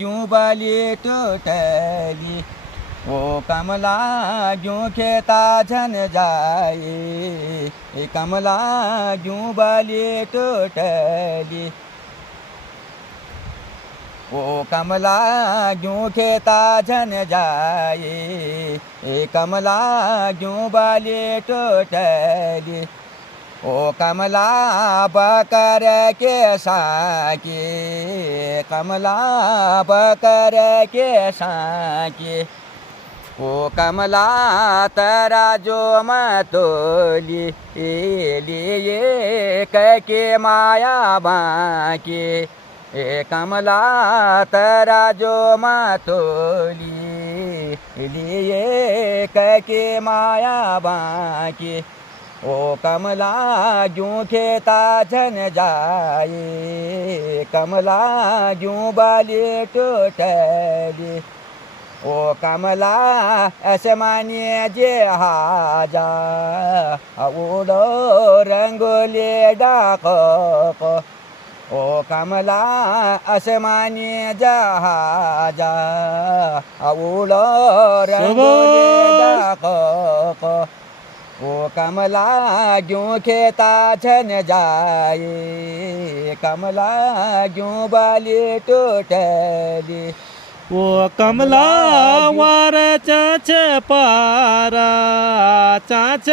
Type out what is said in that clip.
क्यों बाली टूटली ओ कमला क्यों खेता झन जाए कमला क्यों बाली टूटली ओ कमला क्यों खेता झन जाए कमला क्यों बाली टूटली ओ कमला बकर के साके कमला बकर के साके ओ कमला तरा जो मतोली लिए के माया बाके ए कमला तरा जो मतोली लिए के माया बाके ओ कमला क्यों खेता झन जाए कमला क्यों बाली टूटली ओ कमला असमानी जे हाजा उडो रंगोली डाको ओ कमला असमानी जहाजा उडो रंगोली डाको ओ कमला क्यों खेता झन जाए कमला क्यों बाली टूटली ओ कमला वार चाच पारा चाच